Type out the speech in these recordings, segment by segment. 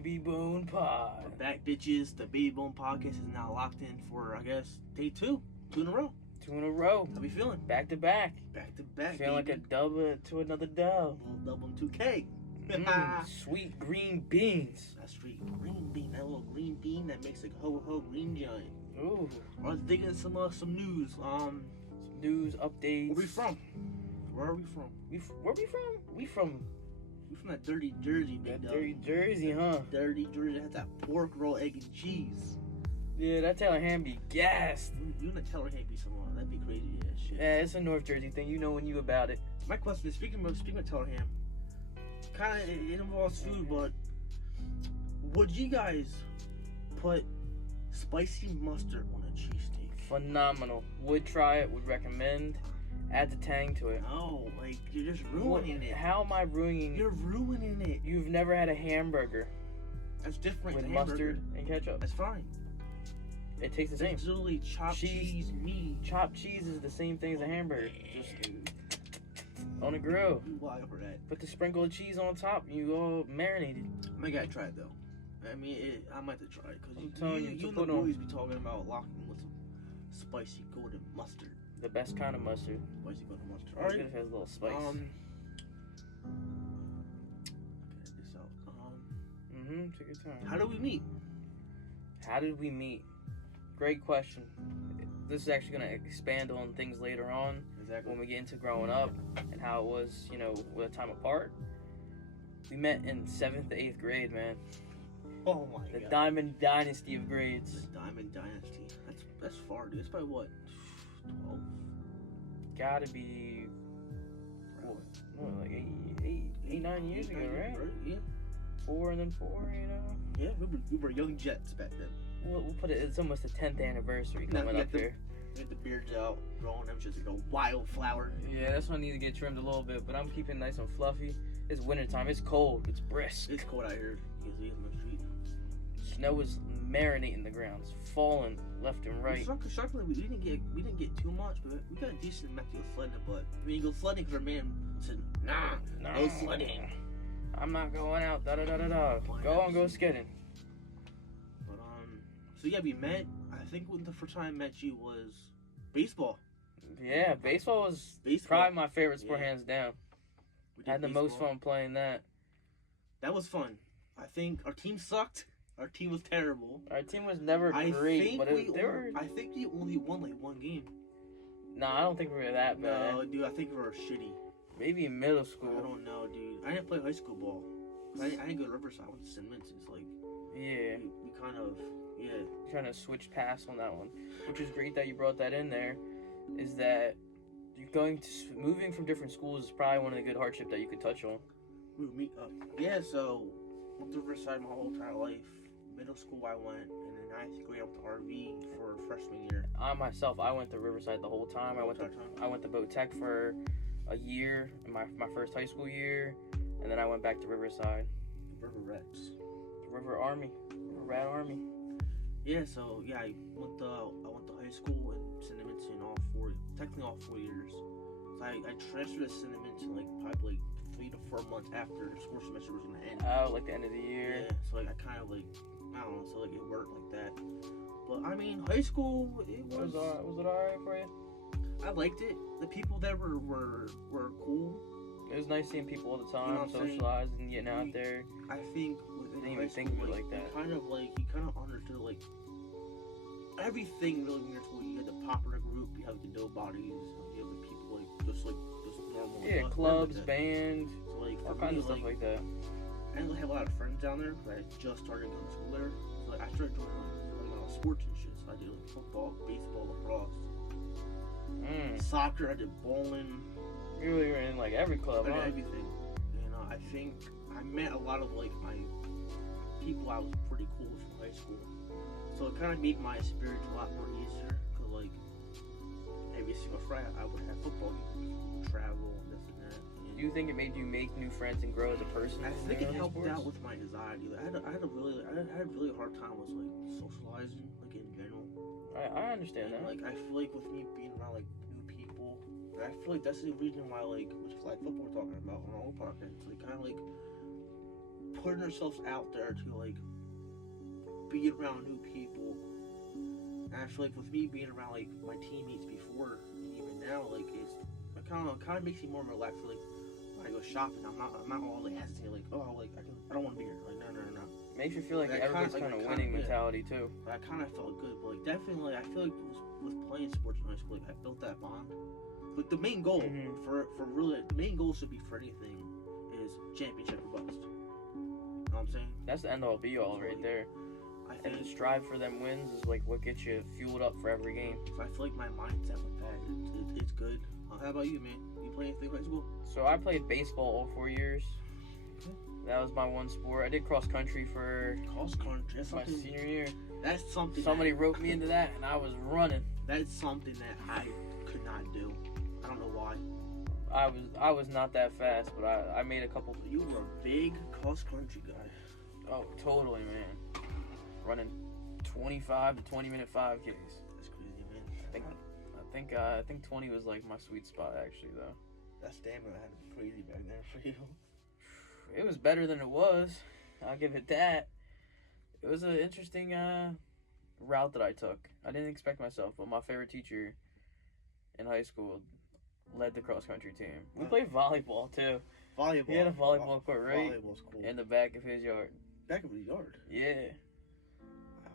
BabyBonePod. We're back, bitches. The Baby Bone Podcast is now locked in for, I guess, day 2. 2 in a row. 2 in a row. How we feeling? Back to back. Back to back. Feeling like a dub to another A dub. little double 2K. Sweet green beans. That sweet green bean. That little green bean that makes like a ho green giant. Ooh. I was digging some news. Some news updates. Where we from? Where are we from? Where we from? We from that dirty Jersey, big that dog. dirty Jersey, huh? Dirty Jersey. That's that pork roll, egg, and cheese. Yeah, that Taylor ham be gassed. You and the Taylor Hay be someone. That'd be crazy as shit. Yeah, it's a North Jersey thing. You know when you about it. My question is, speaking of Taylor Ham, kind of it involves food, but would you guys put spicy mustard on a cheesesteak? Phenomenal. Would try it. Would recommend. Add the tang to it. No, like you're just ruining it. How am I ruining? You're ruining it. You've never had a hamburger That's different with than mustard hamburger. and ketchup. That's fine. It tastes the same. It's literally chopped cheese meat. Chopped cheese is the same thing as a hamburger. Just on a grill. You wild for that. Put the sprinkle of cheese on top and you all marinated. I gotta try it though. I mean, I might have to try it because I'm telling you, you and to the put on. boys be talking about locking with some spicy golden mustard. The best kind of mustard. Spicy golden mustard. Alright. Good if it has a little spice. Okay, this out. Take your time. How do we meet? How did we meet? Great question. This is actually going to expand on things later on Exactly. when we get into growing up and how it was, with a time apart. We met in 7th to 8th grade, man. Oh my The god. Diamond Dynasty of grades. The Diamond Dynasty. That's far, dude. It's probably what? 12? Gotta be, like 9 years ago, right? Yeah. 4 and then 4, Yeah, we were young jets back then. We'll put it, it's almost the 10th anniversary Now we coming got up the- here. Get the beards out, growing them just like a wildflower. Yeah, that's why I need to get trimmed a little bit, but I'm keeping it nice and fluffy. It's wintertime, it's cold, it's brisk. It's cold out here. You can see it on the street. Snow is marinating the ground, it's falling left and right. Shockingly, we didn't get too much, but we got a decent amount to go sledding. But when you go sledding, because our man said, nah, no sledding. I'm not going out, da-da-da-da-da. Go skidding. But, so yeah, we met. I think when the first time I met you was baseball. Yeah, baseball was probably my favorite sport, hands down. We did Had the baseball. most fun playing that. That was fun. I think our team sucked. Our team was terrible. Our team was never I great, think but we only won like one game. Nah, I don't think we were that bad. No, dude, I think we were shitty. Maybe in middle I school. don't know, dude. I didn't play high school ball. I didn't go to Riverside. I went to St. Vincent's. Like, Yeah. we kind of, yeah. Trying to switch past on that one, which is great that you brought that in there. Is that moving from different schools is probably one of the good hardship that you could touch on. Yeah, so went to Riverside my whole entire life. Middle school I went, and then 9th grade I went to RV for freshman year. I went to Riverside the whole time. I went to Boat Tech for a year in my first high school year, and then I went back to Riverside. River Reds. The River Rat Army. Yeah, so yeah, I went to high school in St. Vincent all 4 years. So I transferred to St. Vincent probably 3 to 4 months after the school semester was gonna end. Oh, like the end of the year. Yeah, so I kind of I don't know, so it worked like that. But I mean, high school, was it alright for you? I liked it. The people there were cool. It was nice seeing people all the time, You know what I'm socializing, and getting out there. I think within Didn't high even think school, of it like that. You kind of understood everything really when you're in school. You had the popular group, you have the nobodies, you have the people just normal. Yeah, clubs, band, So all kinds of stuff like that. I didn't really have a lot of friends down there because I just started going to school there. So I started doing sports and shit. So I did football, baseball, lacrosse, soccer. I did bowling. You really were in every club, I did huh? everything. I think I met a lot of my people I was pretty cool with from high school. So it kind of made my experience a lot more easier. Cause every single Friday I would have football games, travel, and this and that. Do you think it made you make new friends and grow as a person? I think it helped sports? out with my anxiety. I had a really hard time with socializing, in general. I understand that. I feel with me being around new people, I feel that's the reason why which flag football we're talking about on our own podcast. Kind of putting ourselves out there to like be around new people. And I feel like with me being around like my teammates before and even now, like it kind of makes me more relaxed. Like when I go shopping, I'm not all like hesitant, like I don't want to be here. Like no. Makes you feel like everybody's kind of winning mentality too. But I kind of felt good, but like definitely, I feel like with playing sports in high school, like I built that bond. Like the main goal for really, the main goal should be for anything is championship or bust. You know what I'm saying? That's the end all be all right there. I think and to strive for them wins is like what gets you fueled up for every game. So I feel like my mindset with that it's good. How about you, man? You play anything in high school? So I played baseball all 4 years. That was my one sport. I did cross country for my senior year. That's something. Somebody roped me into that, and I was running. That's something that I could not do. I don't know why. I was not that fast, but I made a couple. You were a big cross country guy. Oh, totally, man. Running 25 to 20-minute 5Ks. That's crazy, man. I think 20 was like my sweet spot actually, though. That stamina had to be crazy back then for you. It was better than it was. I'll give it that. It was an interesting route that I took. I didn't expect myself, but my favorite teacher in high school led the cross country team. We played volleyball too. Volleyball. He had a volleyball court right Volleyball's cool. in the back of his yard. Back of his yard? Yeah. Wow.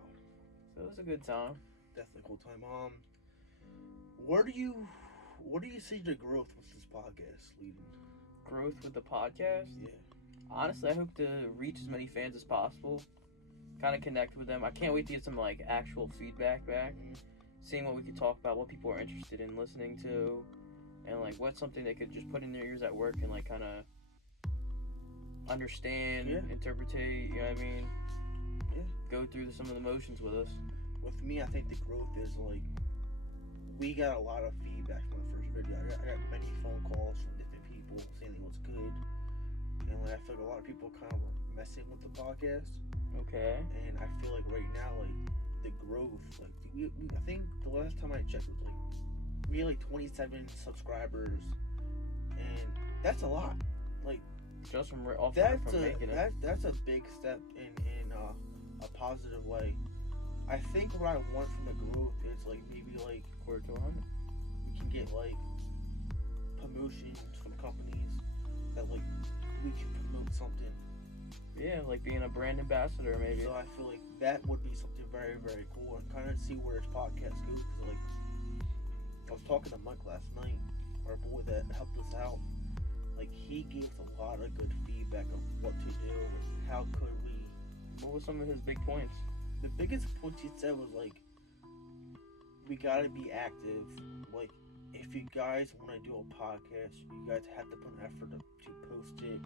So it was a good time. Definitely a cool time. Where do you see the growth with this podcast leading? Growth with the podcast? Yeah. Honestly, I hope to reach as many fans as possible. Kind of connect with them. I can't wait to get some like actual feedback back. Seeing what we could talk about, what people are interested in listening to, and like what's something they could just put in their ears at work and like kind of understand, interpretate, you know what I mean? Yeah. Go through some of the motions with us. With me, I think the growth is like, we got a lot of feedback from the first video. I got many phone calls from different people saying it was good. And like, I feel like a lot of people kind of were messing with the podcast. Okay. And I feel like right now, like, the growth, like, I think the last time I checked was like, we had like 27 subscribers. And that's a lot. Like, just from making it. That's a big step in a positive way. I think what I want from the growth is like maybe like quarter to 100. We can get like promotions from companies that like we can promote something. Yeah, like being a brand ambassador maybe. So I feel like that would be something very, very cool, and kind of see where this podcast goes. Cause like I was talking to Mike last night, our boy that helped us out. Like he gave us a lot of good feedback of what to do and how could we. What were some of his big points? The biggest point he said was like, we gotta be active. Like, if you guys want to do a podcast, you guys have to put an effort to post it,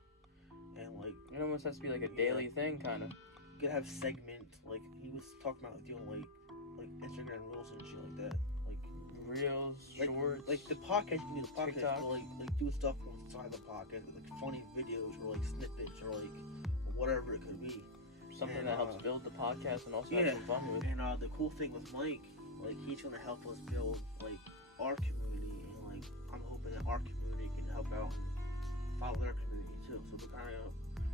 and like it almost has to be like a daily thing, kind of. You gotta have segments. Like he was talking about doing like Instagram reels and shit like that. Like reels, shorts. Like the podcast, you need a podcast, TikTok. but like do stuff inside the podcast, like funny videos or like snippets or like whatever it could be. Something that helps build the podcast and also have some fun with. And the cool thing with Mike, like he's gonna help us build like our community, and like I'm hoping that our community can help out and follow their community too. So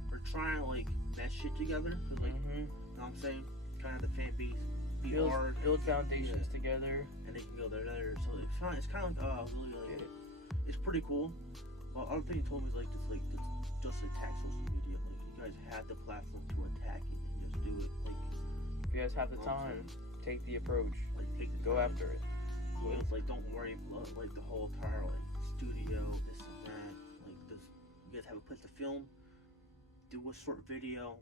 we're trying to like mesh shit together, cause like you know what I'm saying, kind of the fan base build foundations together, and they can go there. So it's kind of like really like it's pretty cool. But other thing he told me is like just attack social media. Like you guys have the platform to attack it and just do it. Like if you guys have the time, take the approach. Like go after it. So it's like don't worry about like the whole entire like studio, this and that. Like this, you guys have a place to film, do a short video,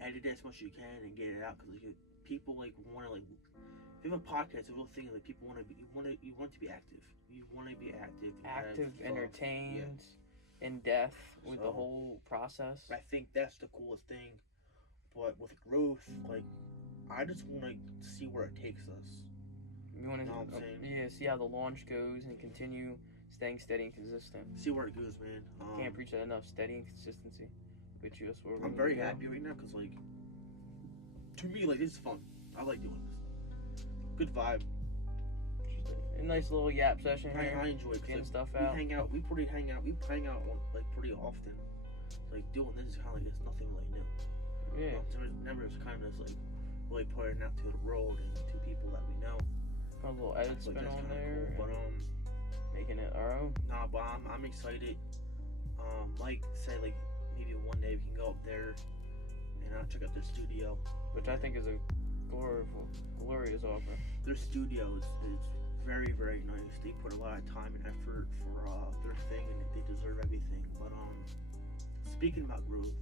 edit it as much as you can, and get it out. Cause like people like want to like. If you have a podcast, the real thing is like people want to be. You want to be active. You want to be active. Entertained, in depth with the whole process. I think that's the coolest thing. But with growth, like I just want to see where it takes us. You want to, see how the launch goes and continue staying steady and consistent. See where it goes, man. Can't preach that enough. Steady and consistency. But just where I'm very happy right now because like to me like this is fun. I like doing this. Good vibe. A nice little yap session here. I enjoy it. Getting like, stuff we out. hang out. We hang out like pretty often. like doing this is kind of like it's nothing really new. Yeah. Remember, it's kind of just like really putting it out to the world and to people that we know. A little edit Like, spin that's on kinda there. cool. But making it our own. nah, but I'm excited. Like say like maybe one day we can go up there and check out their studio, Which I think is a glorious offer. Their studio is very, very nice. They put a lot of time and effort for their thing, and they deserve everything. But speaking about growth,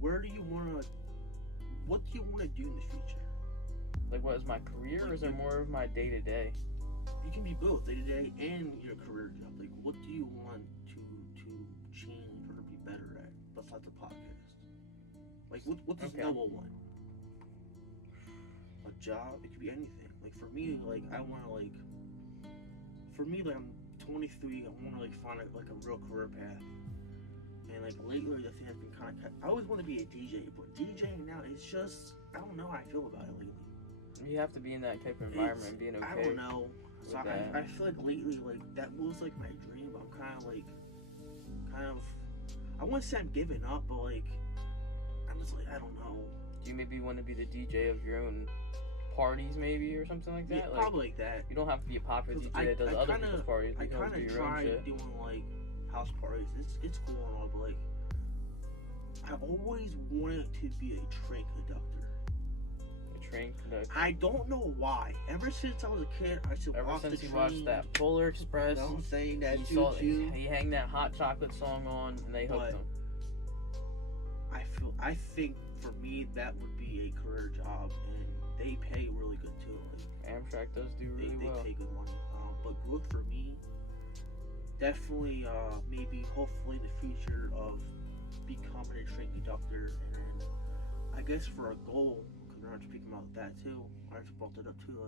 what do you want to do in the future? Like, what is my career, or is it more of my day to day? You can be both, day to day and your career job. Like, what do you want to change or to be better at besides the podcast? Like, what's Okay. Noah want? A job? It could be anything. Like for me, like I want to like. For me, like I'm 23. I want to like find a real career path. And like lately, the thing has been kind of. I always want to be a DJ, but DJing now is just. I don't know how I feel about it lately. You have to be in that type of environment and being okay. I don't know. So that. I feel like lately, like that was like my dream. But I'm kind of. I wouldn't say I'm giving up, but like, I'm just like I don't know. Do you maybe want to be the DJ of your own parties, maybe, or something like that? Yeah, probably like that. You don't have to be a popular DJ that does other people's parties. I You can kind do of your own tried shit. doing like house parties. It's cool and all, but like I always wanted to be a train conductor. A train conductor. I don't know why. Ever since I was a kid, I should Ever watch since the you train. watched that Polar Express, You know what I'm saying? That he hang that hot chocolate song on, and they hooked him. I think for me that would be a career job, and they pay really good too. Like, Amtrak does do really they well. pay good money. But growth for me, definitely, maybe, hopefully, in the future of becoming a train conductor, and then I guess for a goal, because we're not speaking about that too. I just brought it up too.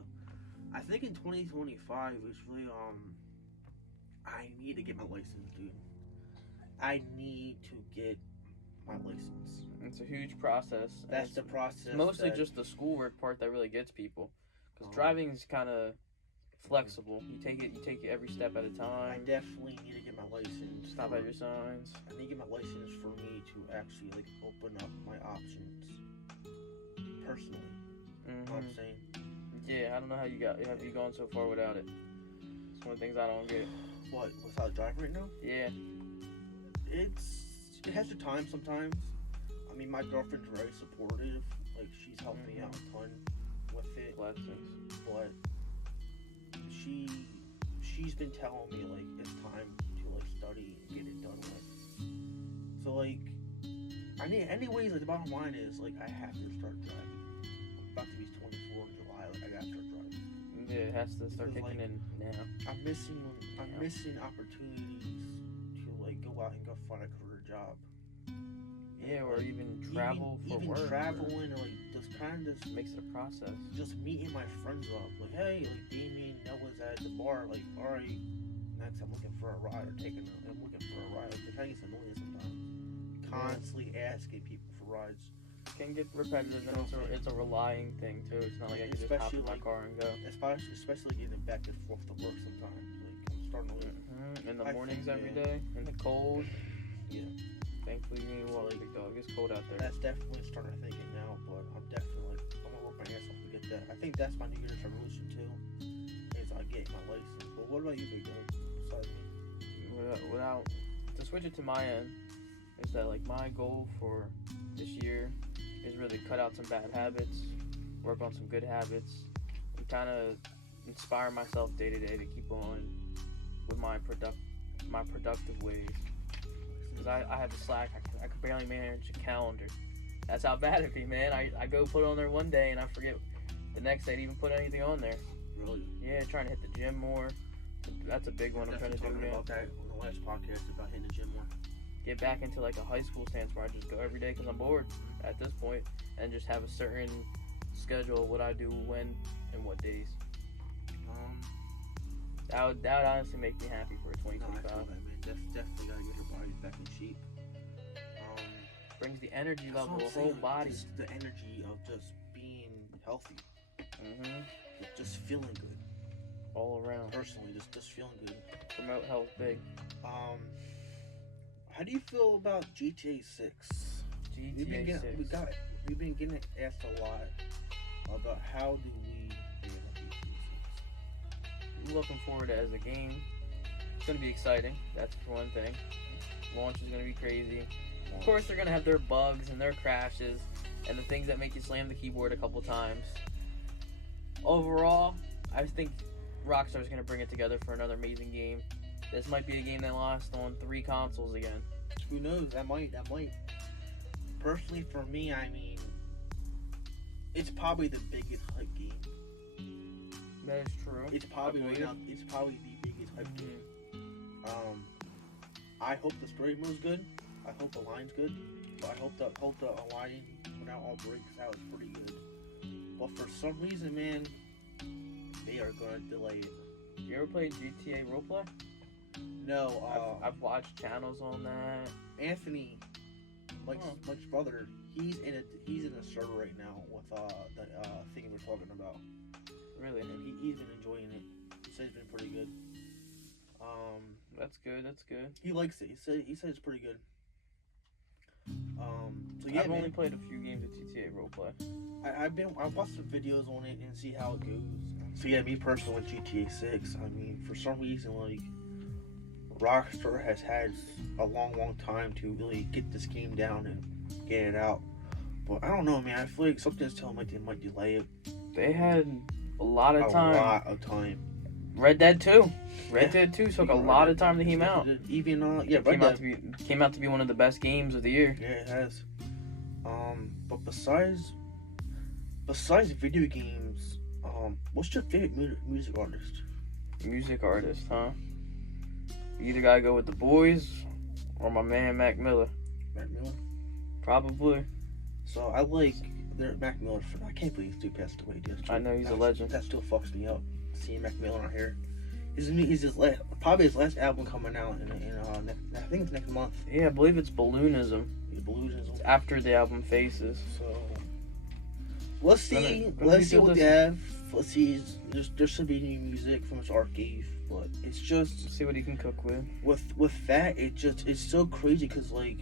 I think in 2025 it's really I need to get my license, dude. I need to get my license. It's a huge process. That's the process. It's mostly just the schoolwork part that really gets people, because driving is kind of flexible. You take it every step at a time. I definitely need to get my license. Stop at your signs. I need to get my license for me to actually like open up my options personally. You know what I'm saying? Yeah, I don't know how have you gone so far without it. It's one of the things I don't get. What, without driving right now? Yeah. It has the time sometimes. I mean, my girlfriend's very supportive. Like, she's helped me out a ton with it. Blessings. But she's been telling me like it's time to like study and get it done with. So like, anyways, like the bottom line is like I have to start driving. I'm about to be 24 in July. Like I gotta start driving. Yeah, it has to start kicking in now. I'm missing opportunities to like go out and go find a career job. Yeah, or even travel for work. Even traveling, or like just kind of makes it a process. Just meeting my friends up, like, hey, like Damien, Noah's at the bar, like, all right, next I'm looking for a ride, or I'm looking for a ride. Like, it kind of gets annoying sometimes. Constantly asking people for rides. Can get repetitive, and it's a relying thing too. It's not like I can just hop in my car and go. Especially getting back and forth to work sometimes. Like I'm starting to in the mornings every day, in the cold. Yeah. Thankfully, you ain't walking, big dog. It's cold out there. That's definitely starting to thinking now, but I'm gonna work my ass off to get that. I think that's my New Year's resolution too. Is I get my license. But what about you, big dog? Besides me. Without to switch it to my end, is that like my goal for this year is really cut out some bad habits, work on some good habits, and kind of inspire myself day to day to keep on with my productive ways. Because I have to slack. I could barely manage a calendar. That's how bad it be, man. I go put it on there one day and I forget the next day to even put anything on there. Really? Yeah, trying to hit the gym more. That's a big one I'm trying to do, man. About that on the last podcast about hitting the gym more. Get back into like a high school stance where I just go every day because I'm bored at this point, and just have a certain schedule of what I do when and what days. That would honestly make me happy for 2025. No, I feel that, man. Definitely gotta get her body back in shape. Brings the energy level, the whole body. The energy of just being healthy. Mm-hmm. Just feeling good. All around. Personally, just feeling good. Promote health big. How do you feel about GTA 6? We've been getting asked a lot about how do we feel about GTA 6. I'm looking forward to it as a game. It's gonna be exciting. That's for one thing. Launch is gonna be crazy. Of course, they're gonna have their bugs and their crashes and the things that make you slam the keyboard a couple times. Overall, I think Rockstar's gonna bring it together for another amazing game. This might be a game that lasts on 3 consoles again. Who knows? That might. Personally, for me, I mean, it's probably the biggest hype game. That is true. It's probably the biggest hype game. I hope the story mode's good. I hope the line's good. So I hope the line without all breaks out is pretty good. But for some reason, man, they are gonna delay it. You ever played GTA Roleplay? No. I've watched channels on that. Anthony, Mike's brother, he's in a server right now with the thing we're talking about. Really? And he's been enjoying it. He said it's been pretty good. That's good. He likes it. He said it's pretty good. So yeah, I've only played a few games of GTA Roleplay. I've watched some videos on it and see how it goes. So yeah, me personally with GTA 6, I mean, for some reason, like, Rockstar has had a long time to really get this game down and get it out. But I don't know, man. I feel like something's telling me they might delay it. They had a lot of time. Red Dead 2. Red Dead 2 took a lot of time to came out. Even came out to be one of the best games of the year. Yeah, it has. But besides video games, what's your favorite music artist? Music artist, huh? You either gotta go with The Boys or my man Mac Miller. Mac Miller? Probably. So I like Mac Miller. I can't believe this dude passed away yesterday. I know, he's a legend. That still fucks me up. Seeing Mac Miller on here. Probably his last album coming out in I think it's next month. Yeah, I believe it's Balloonism. Yeah, Balloonism. It's after the album Faces. So let's see. Let's see what they have. Let's see. There should be new music from his archive, but it's just Let's see what he can cook with. With that, it's so crazy because like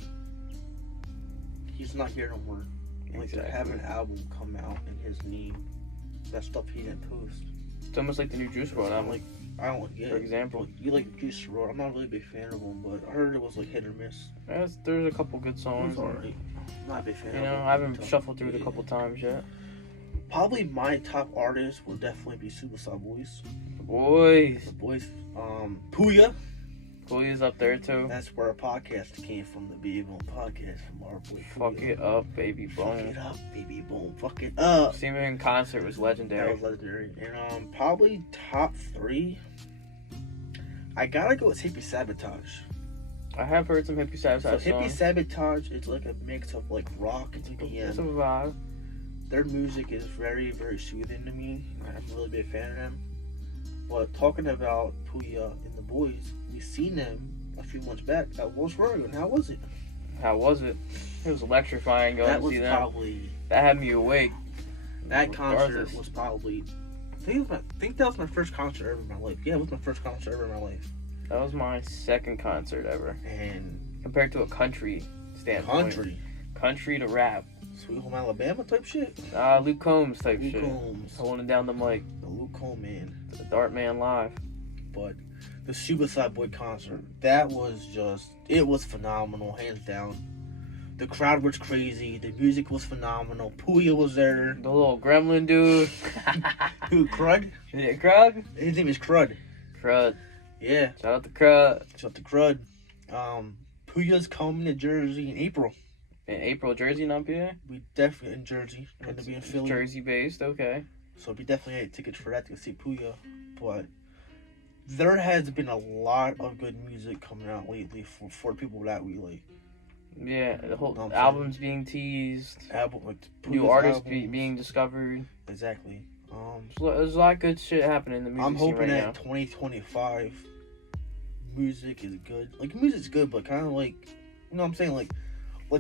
he's not here no more. Like Exactly. to have an album come out in his name, that stuff he didn't post. It's almost like the new Juice WRLD album. Like, I don't get it. For example. You like Juice WRLD. I'm not really a big fan of him, but I heard it was like hit or miss. There's a couple good songs. It's alright. I'm not a big fan of him. I haven't shuffled through it a couple times yet. Probably my top artist will definitely be Suicide Boys. The Boys. The Boys. Puya. Puya's up there too. That's where our podcast came from, the BabyBonePod from our boy Puya. Fuck it up, Baby Bone. Fuck it up, Baby Bone. Fuck it up. Seeing him in concert was legendary. That was legendary. And probably top 3. I gotta go with Hippie Sabotage. I have heard some Hippie Sabotage So Hippie songs. Sabotage is like a mix of like rock and It's a EDM. vibe. Their music is very, very soothing to me. I'm a really big fan of them. But talking about Puya and the Boys, we seen them a few months back at Wells Fargo. And how was it? How was it? It was electrifying going to see them. That had me awake. That concert Regardless. was probably. I think that was my first concert ever in my life. Yeah, it was my first concert ever in my life. That was my second concert ever. And compared to a country standpoint. Country to rap. Sweet Home Alabama type shit. Luke Combs type shit. Luke Combs. Holding down the mic. The Luke Combs man. The Dart Man live. But the Suicide Boy concert, that was it was phenomenal, hands down. The crowd was crazy. The music was phenomenal. Puya was there. The little gremlin dude. Who, Crud? Yeah, Krug? His name is Crud. Crud. Yeah. Shout out to Crud. Shout out to Crud. Puya's coming to Jersey in April. In April, Jersey, not PA? We definitely in Jersey. Going to be in Philly. Jersey based, okay. So we definitely had tickets for that to see Puya. But there has been a lot of good music coming out lately for people that we like. Yeah, the whole albums being teased. New artists being discovered. Exactly. There's a lot of good shit happening in the music I'm hoping scene right that 2025 music is good. Like, music's good, but kind of like, you know what I'm saying? Like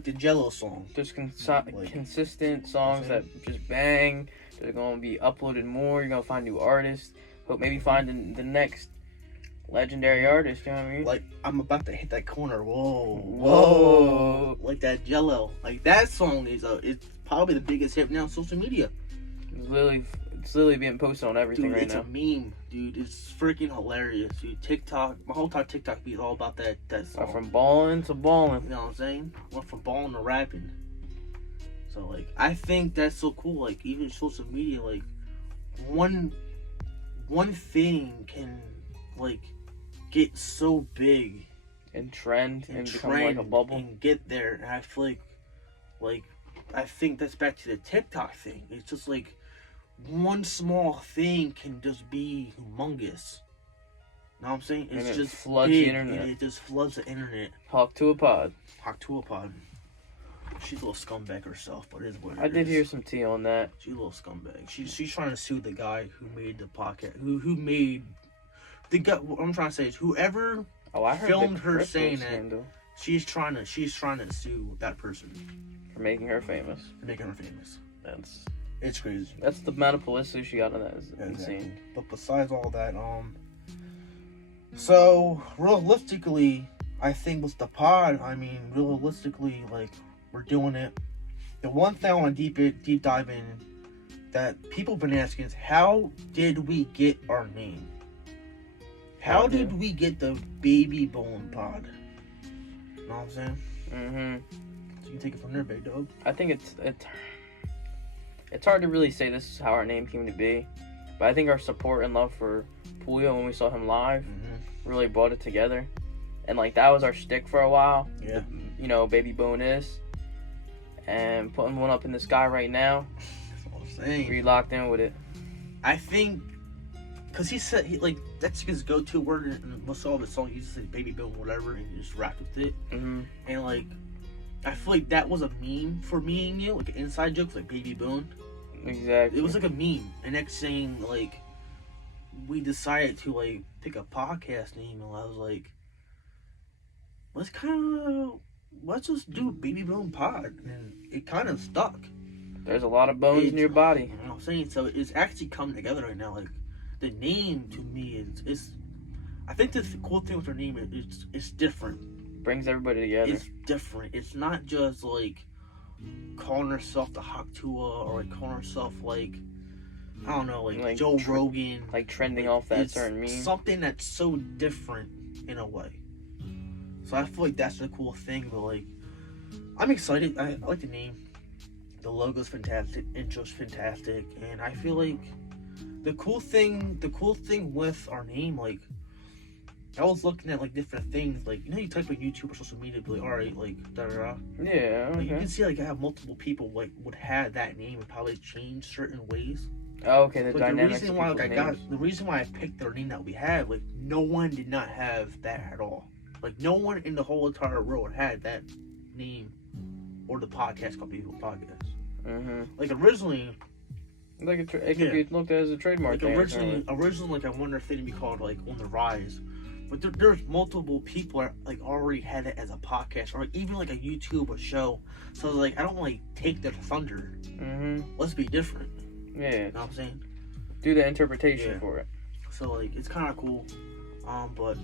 the Jello song. There's consistent songs that just bang. They're going to be uploaded more. You're going to find new artists. Hope maybe find the next legendary artist. You know what I mean? Like, I'm about to hit that corner. Whoa. Like that Jello. Like, that song is it's probably the biggest hit now on social media. It's literally being posted on everything Dude, right it's now. a meme, dude. It's freaking hilarious, dude. TikTok, my whole time TikTok be all about that song. From balling to balling. You know what I'm saying? Went from balling to rapping. So, like, I think that's so cool. Like, even social media, like, one thing can, like, get so big And trend and become like a bubble. and get there. And I feel like, I think that's back to the TikTok thing. It's just like, one small thing can just be humongous. Know what I'm saying? It's and it just floods big, the internet. and it just floods the internet. Hawk to a pod. She's a little scumbag herself, but it is what it is. I did hear some tea on that. She's a little scumbag. She's trying to sue the guy who made the podcast. Who made the guy? What I'm trying to say is whoever I heard filmed the her crypto saying scandal that. She's trying to sue that person for making her famous. It's crazy. That's the amount of publicity she got on that is Exactly. insane. But besides all that, so realistically, I think with the pod, I mean, realistically, like, we're doing it. The one thing I want to deep dive in that people have been asking is, how did we get our name? How did we get the BabyBonePod? You know what I'm saying? Mm-hmm. So you can take it from there, big dog. I think it's hard to really say this is how our name came to be, but I think our support and love for Puyo when we saw him live really brought it together, and like that was our shtick for a while. Yeah. You know, Baby Bone is, and putting one up in the sky right now. That's what I'm saying. We locked in with it. I think, cause he said that's his go-to word in most all of his songs. He just says "baby bone" whatever, and he just rapped with it. Mm-hmm. And like, I feel like that was a meme for me and you, like an inside joke, like "baby bone." Exactly. It was like a meme. And next thing, like, we decided to like pick a podcast name, and I was like, let's just do BabyBonePod, and it kind of stuck. There's a lot of bones in your body. You know what I'm saying? So it's actually coming together right now. Like, the name to me is I think the cool thing with our name is it's different. Brings everybody together. It's different. It's not just like calling herself the Haktua or like calling herself like, I don't know, like Joe Rogan. Like trending off that it's certain meme. Something that's so different in a way. So I feel like that's the cool thing, but like, I'm excited. I like the name. The logo's fantastic, intro's fantastic, and I feel like the cool thing with our name, like, I was looking at like different things, like, you know, you type on YouTube or social media, be like, alright, like, da da da. Yeah, okay. Like, you can see like I have multiple people like would have that name and probably change certain ways. Oh, okay, the But dynamics. the reason why I picked our name that we had, like, no one did not have that at all. Like, no one in the whole entire world had that name or the podcast called BabyBonePod. Mm-hmm. Like, originally, like it could be looked at as a trademark. like originally, like, I wonder if they'd be called like On the Rise. But there's multiple people that like already had it as a podcast or like, even like a YouTube or show. So like, I don't like take their thunder. Mm-hmm. Let's be different. Yeah. You know what I'm saying? Do the interpretation for it. So like, it's kind of cool. But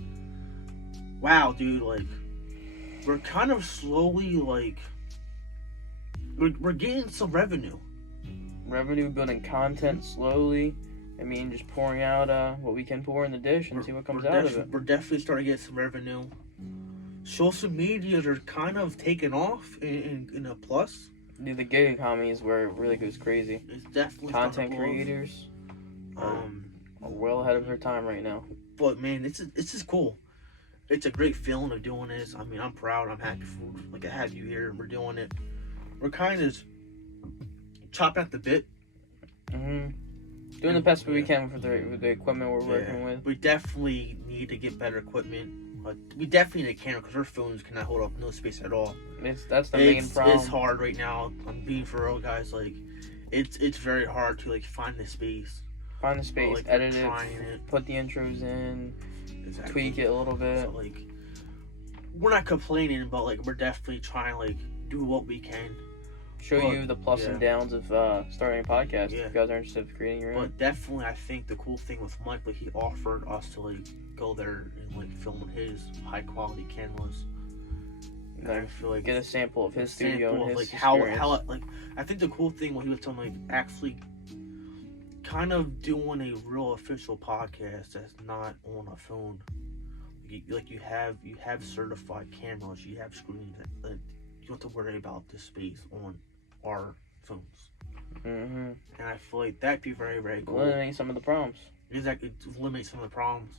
wow, dude, like, we're kind of slowly like we're getting some revenue. Building content slowly. I mean, just pouring out what we can pour in the dish and see what comes out of it. We're definitely starting to get some revenue. Social medias are kind of taking off in a plus. Dude, the gig economy is where it really goes crazy. It's definitely content creators are well ahead of their time right now. But man, it's just cool. It's a great feeling of doing this. I mean, I'm proud. I'm happy for like I have you here and we're doing it. We're kind of chopping at the bit. Mm-hmm. Doing the best we can with the equipment we're working with. We definitely need to get better equipment. We definitely need a camera because our phones cannot hold up no space at all. That's the main problem. It's hard right now. I'm being for real, guys. Like, it's very hard to like find the space. Like, edit it, put the intros in, tweak it a little bit. So like, we're not complaining, but like we're definitely trying to like do what we can. show But, you the plus and downs of starting a podcast. Yeah. If you guys are interested in creating your own. But definitely, I think the cool thing with Mike, like, he offered us to, like, go there and, like, film his high quality cameras. And I feel like get a sample of his studio and his like experience. how like I think the cool thing when he was telling, like, actually kind of doing a real official podcast that's not on a phone. Like you have certified cameras, you have screens that you don't have to worry about the space on our phones. Mm-hmm. And I feel like that'd be very, very cool. Eliminate some of the problems. Exactly, to eliminate some of the problems.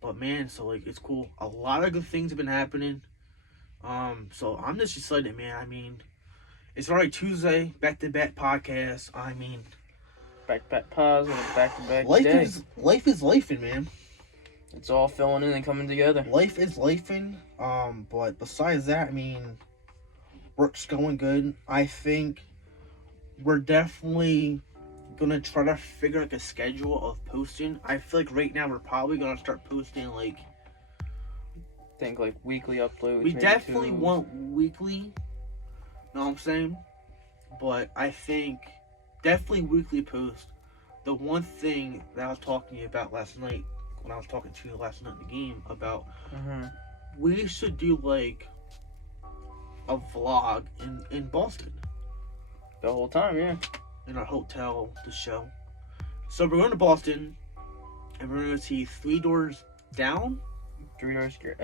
But man, so like it's cool. A lot of good things have been happening. So I'm just excited, man. I mean, it's already Tuesday, back-to-back podcast. I mean, back-to-back pause and a back-to-back life day. Life is lifing, man. It's all filling in and coming together. Life is lifing. But besides that, I mean, work's going good. I think we're definitely gonna try to figure out a schedule of posting. I feel like right now we're probably gonna start posting like weekly uploads. We definitely want weekly. Know what I'm saying? But I think definitely weekly post. The one thing that I was talking to you about last night, when I was talking to you last night in the game about, we should do like a vlog in Boston. The whole time, yeah. In our hotel, the show. So we're going to Boston, and we're going to see Three Doors Down. Three Doors Grace.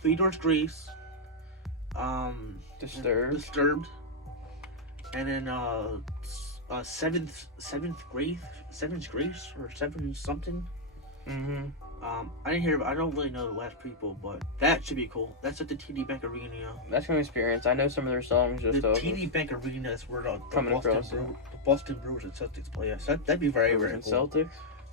Three Doors Grace. Disturbed. And then Seventh Grace or Seven something. Mm-hmm. I didn't hear. I don't really know the last people, but that should be cool. That's at the TD Bank Arena. That's gonna experience. I know some of their songs. Just the TD Bank Arena is where the Boston Brewers and Celtics play. Yes, that'd be very, very cool.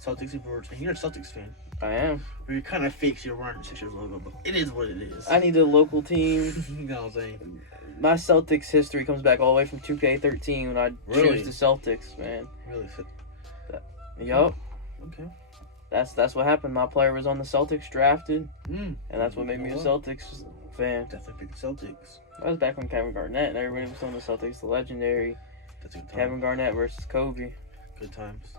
Celtics and Brewers. And you're a Celtics fan. I am. But you're kind of fake, so you're wearing the Sixers logo, but it is what it is. I need a local team. You know what I'm saying? My Celtics history comes back all the way from 2K13 when I choose the Celtics, man. Really? Yup. Okay. That's what happened. My player was on the Celtics drafted, and that's what made me a Celtics fan. Definitely pick the Celtics. That was back when Kevin Garnett and everybody was on the Celtics. The legendary Kevin Garnett versus Kobe. Good times.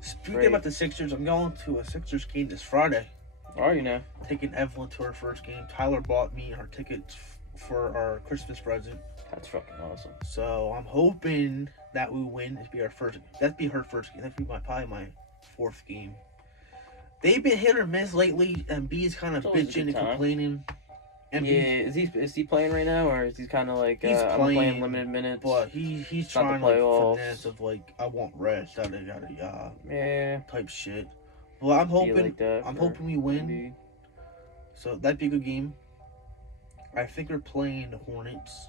Speaking about the Sixers, I'm going to a Sixers game this Friday. Are you now? Taking Evelyn to her first game. Tyler bought me her tickets for our Christmas present. That's fucking awesome. So I'm hoping that we win. That'd be her first game. That'd be probably my fourth game. They've been hit or miss lately, and B's kind of bitching and complaining. And is he playing right now, or is he kind of like I'm playing limited minutes? But he's trying like finesse of like I want rest, yada yada yada. Yeah. Type shit. Well, I'm hoping we win. Indeed. So that'd be a good game. I think we're playing the Hornets.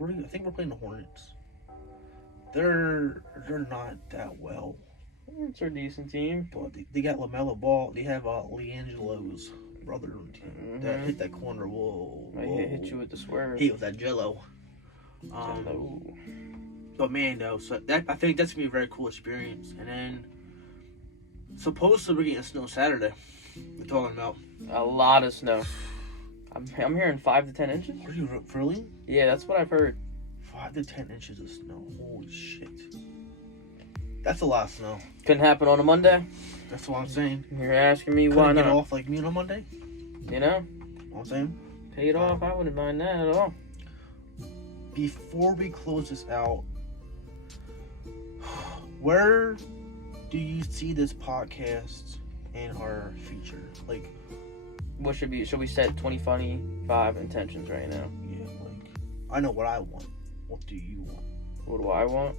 I think we're playing the Hornets. They're not that well. It's a decent team. But they got LaMelo Ball. They have LiAngelo's brother on the team that hit that corner. Whoa. Hit you with the swerve. He was that Jello. But man, though, so I think that's gonna be a very cool experience. And then supposedly we're getting snow Saturday. We're talking about a lot of snow. I'm hearing 5 to 10 inches. Are you really? Yeah, that's what I've heard. 5 to 10 inches of snow. Holy shit. That's a lot of snow. Couldn't happen on a Monday. That's what I'm saying. You're asking me why not? Get off like me on a Monday? You know? What I'm saying? Paid off, I wouldn't mind that at all. Before we close this out, where do you see this podcast in our future? Like, what should we set 2025 intentions right now? Yeah, like, I know what I want. What do you want? What do I want?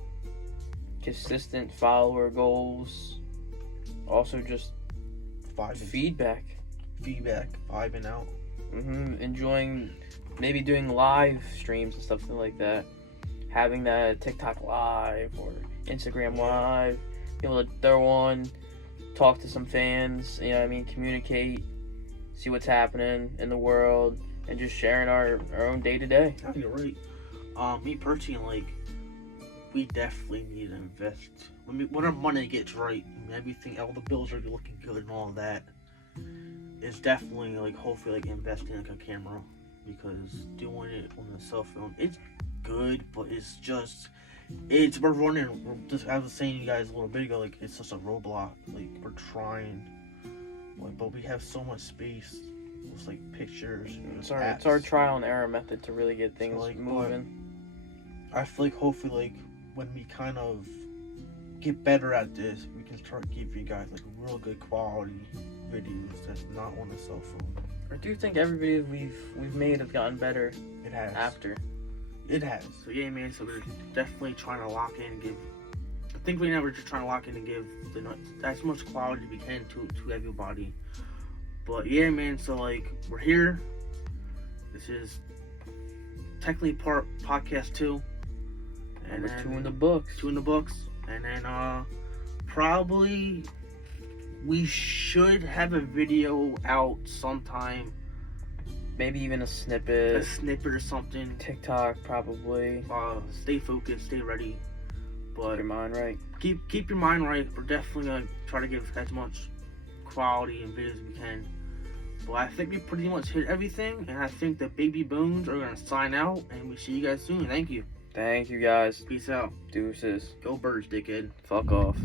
Consistent follower goals. Also just feedback, vibing out. Enjoying, maybe doing live streams and stuff like that. Having that TikTok live or Instagram live. Be able to throw on, talk to some fans. You know what I mean? Communicate, see what's happening in the world, and just sharing our own day to day. I think you're right. Me personally, like, we definitely need to invest. When our money gets right, and everything, all the bills are looking good and all that, it's definitely like hopefully like investing in like a camera, because doing it on a cell phone, good, but we're running. I was saying to you guys a little bit ago, like it's just a roadblock. Like we're trying, but we have so much space. It's like pictures. It's our trial and error method to really get things moving. I feel like hopefully, like when we kind of get better at this, we can start give you guys like real good quality videos that's not on the cell phone. I do think every video we've made have gotten better. It has. After. It has. So yeah, man. So we're definitely trying to lock in and give. I think right now we're just trying to lock in and give as much quality we can to everybody. But yeah, man. So like we're here. This is technically part podcast 2. And Number then 2 in the books. 2 in the books. And then probably we should have a video out sometime. Maybe even a snippet. A snippet or something. TikTok probably. Stay focused, stay ready. But keep your mind right. Keep your mind right. We're definitely gonna try to give as much quality and videos as we can. But I think we pretty much hit everything, and I think the Baby Bones are gonna sign out, and we see you guys soon. Thank you. Thank you guys. Peace out. Deuces. Go Birds, dickhead. Fuck off.